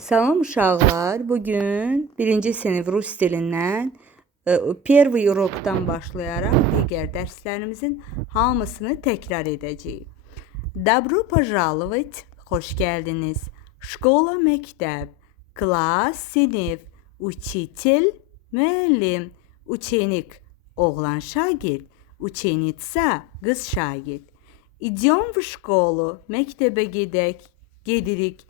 Salam uşaqlar. Bugün birinci sinif rus dilindən первый urokdan başlayaraq digər dərslərimizin hamısını təkrar edəcəyik. Добро пожаловать, xoş gəldiniz. Şkola məktəb, klass sinif, учитель müəllim, ученик oğlan şagird, ученица qız şagird. İdем в школу, məktəbə gedirik.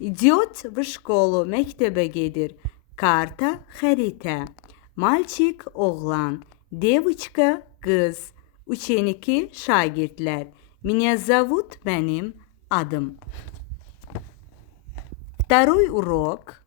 İdiot в школу, məktəbə gedir. Karta, xəritə. Malçik, oğlan. Девочка, qız. Ученики, şagirdlər. Меня зовут, mənim adım. Второй урок.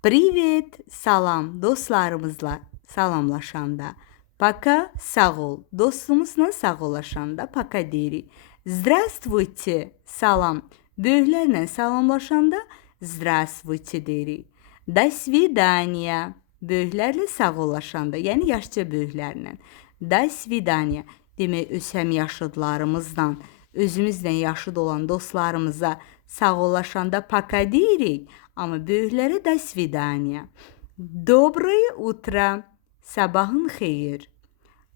Привет, salam, dostlarımızla salamlaşanda. Пока, sağ ol, dostumuzla sağollaşanda пока deyirik. Здравствуйте, salam. Böyüklərlə salamlaşanda здравствуйте deyirik. До свидания. Böyüklərlə sağollaşanda, yəni yaşca böyüklərlə. До свидания. Demək, öz həmyaşıdlarımızla, özümüzlə yaşıd olan dostlarımıza sağollaşanda пока deyirik. Amma böyüklərə до свидания. Доброе утро. Sabahın xeyir.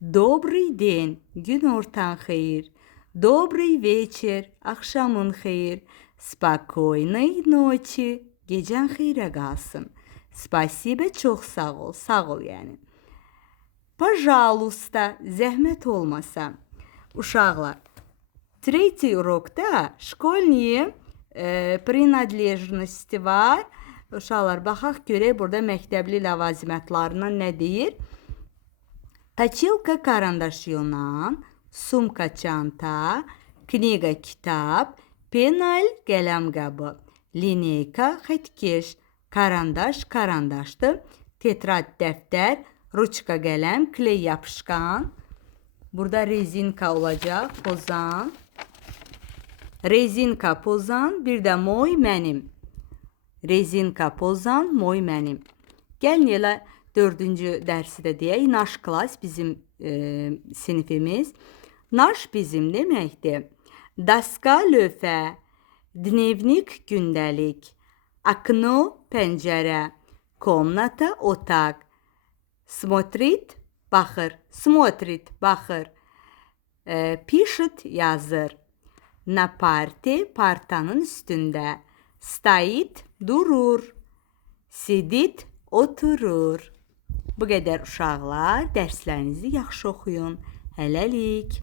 Добрый день. Gün ortan xeyir. Добрый вечер. Axşamın xeyir. Спокойной ночи. Gecən xeyrə qalsın. Спасибо, çox sağ ol. Sağ ol yəni. Пожалуйста. Zəhmət olmasa. Uşaqlar, третий урокda школьные принадлежности var. Uşaqlar, baxaq görək burada məktəbli ləvazimatlarından nə deyir? Точилка карандаш юnan, sumka çanta, kniga kitab, penal qələmqabı, lineyka xətkeş, karandaş karandaşdır, tetrad dəftər, ruçka qələm, kley yapışqan. Burada rezinka olacaq, pozan. Rezinka pozan, bir də moy mənim. Rezinka pozan, moy mənim. Gəlin elə dördüncü dərsi də deyək. Naş klass bizim sinifimiz. Naş bizim deməkdir. Daska lövhə, dnevnik gündəlik, okno pəncərə, komnata otaq, смотрит baxır, смотрит baxır, pişit yazır, na parti partanın üstündə, stoit durur, sidit oturur. Bu qədər uşaqlar, dərslərinizi yaxşı oxuyun. Hələlik.